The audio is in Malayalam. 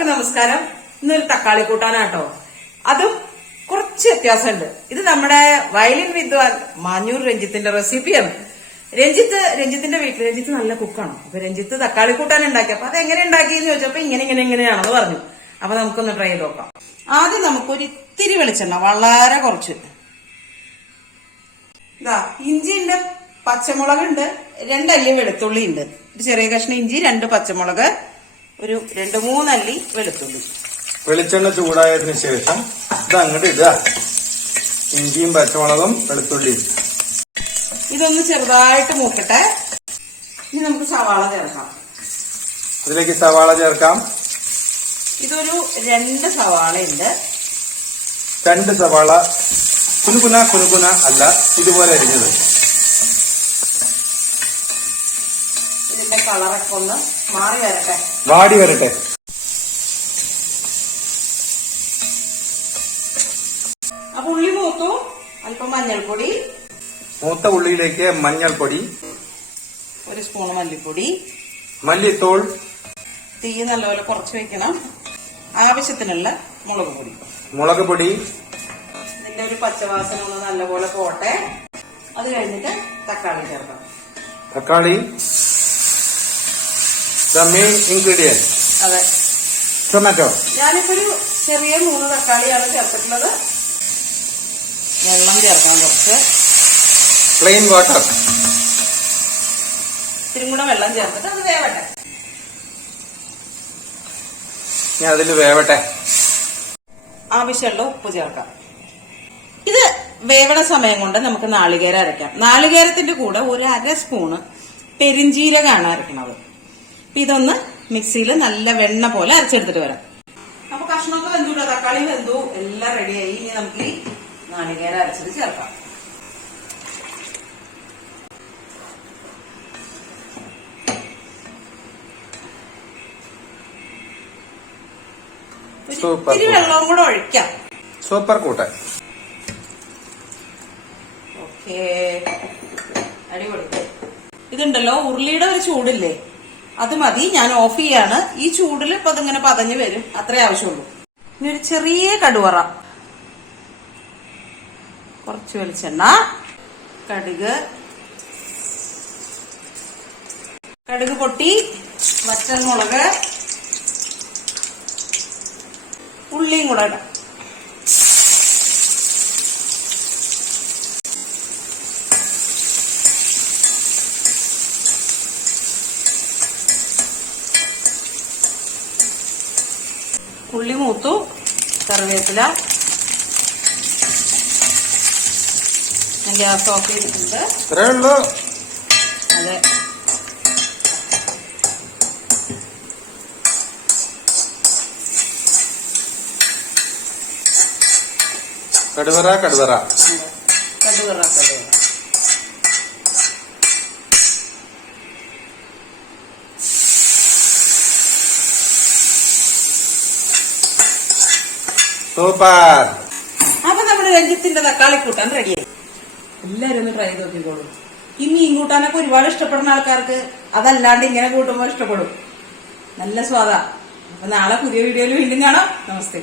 എല്ലാവർക്കും നമസ്കാരം. ഇന്നൊരു തക്കാളി കൂട്ടാനാട്ടോ. അതും കുറച്ച് വ്യത്യാസമുണ്ട്. ഇത് നമ്മുടെ വയലിൻ വിദ്വാൻ മാഞ്ഞൂർ രഞ്ജിത്തിന്റെ റെസിപ്പിയാണ്. രഞ്ജിത്ത് രഞ്ജിത്തിന്റെ വീട്ടിൽ രഞ്ജിത്ത് നല്ല കുക്കാണ്. അപ്പൊ രഞ്ജിത്ത് തക്കാളി കൂട്ടാൻ ഉണ്ടാക്കി. അപ്പൊ അത് എങ്ങനെ ഉണ്ടാക്കിയെന്ന് ചോദിച്ചപ്പോ ഇങ്ങനെ ഇങ്ങനെ എങ്ങനെയാണെന്ന് പറഞ്ഞു. അപ്പൊ നമുക്കൊന്ന് ട്രൈ ചെയ്ത് നോക്കാം. ആദ്യം നമുക്കൊരു ഇത്തിരി വെളിച്ചെണ്ണ വളരെ കുറച്ച്. ഇതാ ഇഞ്ചിയുണ്ട് പച്ചമുളകുണ്ട് രണ്ടല്ലി വെളുത്തുള്ളി ഉണ്ട് ഒരു ചെറിയ കഷ്ണം ഇഞ്ചി രണ്ട് പച്ചമുളക് ഒരു രണ്ട് മൂന്നല്ലി വെളുത്തുള്ളി. വെളിച്ചെണ്ണ ചൂടായതിനു ശേഷം ഇത് അങ്ങോട്ട് ഇടുക. ഇഞ്ചിയും പച്ചമുളകും വെളുത്തുള്ളിയും. ഇതൊന്ന് ചെറുതായിട്ട് മൂക്കട്ടെ. ഇനി നമുക്ക് സവാള ചേർക്കാം. അതിലേക്ക് സവാള ചേർക്കാം. ഇതൊരു രണ്ട് സവാള ഉണ്ട് രണ്ട് സവാള. കുനുകുന കുനുകുന അല്ല ഇതുപോലെ അരിഞ്ഞത്. കളറൊക്കെ ഒന്ന് മാറി വരട്ടെ. വാടി വരട്ടെ. അപ്പൊ ഉള്ളി മൂത്തു. അല്പം മഞ്ഞൾപ്പൊടി. മൂത്ത ഉള്ളിയിലേക്ക് മഞ്ഞൾപ്പൊടി. ഒരു സ്പൂൺ മല്ലിപ്പൊടി. മല്ലിത്തോൾ. തീ നല്ലപോലെ കുറച്ച് വെക്കണം. ആവശ്യത്തിനുള്ള മുളക് പൊടി. മുളക് പൊടി. ഇതിന്റെ ഒരു പച്ചവാസന ഒന്ന് നല്ലപോലെ പോട്ടെ. അത് കഴിഞ്ഞിട്ട് തക്കാളി ചേർക്കാം. തക്കാളി. ദ മെയിൻ ഇൻഗ്രീഡിയന്റ് അതെ. ടൊമാറ്റോ ഞാനിപ്പോ ഒരു ചെറിയ മൂന്ന് തക്കാളിയാണ് ചേർത്തിട്ടുള്ളത്. വെള്ളം ചേർക്കാം കുറച്ച്. പ്ലെയിൻ വാട്ടർ ഇത്തിരി കൂടെ വെള്ളം ചേർത്തിട്ട് അത് വേവട്ടെ. ഞാൻ അതിൽ വേവട്ടെ. ആവശ്യമുള്ള ഉപ്പ് ചേർക്കാം. ഇത് വേവണ സമയം കൊണ്ട് നമുക്ക് നാളികേരം അരയ്ക്കാം. നാളികേരത്തിന്റെ കൂടെ ഒരു അര സ്പൂണ് പെരിഞ്ചീരകാണ് അരക്കണത് ഇതൊന്ന് മിക്സിയിൽ നല്ല വെണ്ണ പോലെ അരച്ചെടുത്തിട്ട് വരാം. അപ്പൊ കഷ്ണമൊക്കെ വെന്തു കേട്ടോ. തക്കാളി വെന്തു. എല്ലാം റെഡിയായി ഇനി നമുക്ക് ഈ നാളികേര അരച്ചിട്ട് ചേർക്കാം. സൂപ്പർ ഇത്തിരി വെള്ളവും കൂടെ ഒഴിക്കാം. സൂപ്പർ കൂട്ടൻ. ഓക്കേ അടിപൊളി. ഇതുണ്ടല്ലോ ഉരുളിയുടെ ഒരു ചൂടില്ലേ? അത് മതി ഞാൻ ഓഫ് ചെയ്യാണ്. ഈ ചൂടിൽ ഇപ്പൊ അതിങ്ങനെ പതഞ്ഞു വരും. അത്രേ ആവശ്യമുള്ളൂ. ഇനി ഒരു ചെറിയ കടുവറ. കുറച്ച് വെളിച്ചെണ്ണ. കടുക്. കടുക് പൊട്ടി. വറ്റൽമുളക്. ഉള്ളിയും കൂടെ ഇടാം. ഉള്ളി മൂത്തു കറിവേപ്പില. ഗ്യാസ് ഓഫ് ചെയ്തിട്ടുണ്ട്. അതെ. കടുവറ കടുവറ. കടുവറ കടുകറ സൂപ്പർ. അപ്പൊ നമ്മുടെ രഞ്ജിത്തിന്റെ തക്കാളി കൂട്ടാൻ റെഡിയായി എല്ലാരും ഒന്ന് ട്രൈ നോക്കിക്കോളൂ. ഈ മീൻ കൂട്ടാനൊക്കെ ഒരുപാട് ഇഷ്ടപ്പെടുന്ന ആൾക്കാർക്ക് അതല്ലാണ്ട് ഇങ്ങനെ കൂട്ടുമ്പോൾ ഇഷ്ടപ്പെടും. നല്ല സ്വാദാ. അപ്പൊ നാളെ പുതിയ വീഡിയോയിൽ വീണ്ടും കാണാം. നമസ്തേ.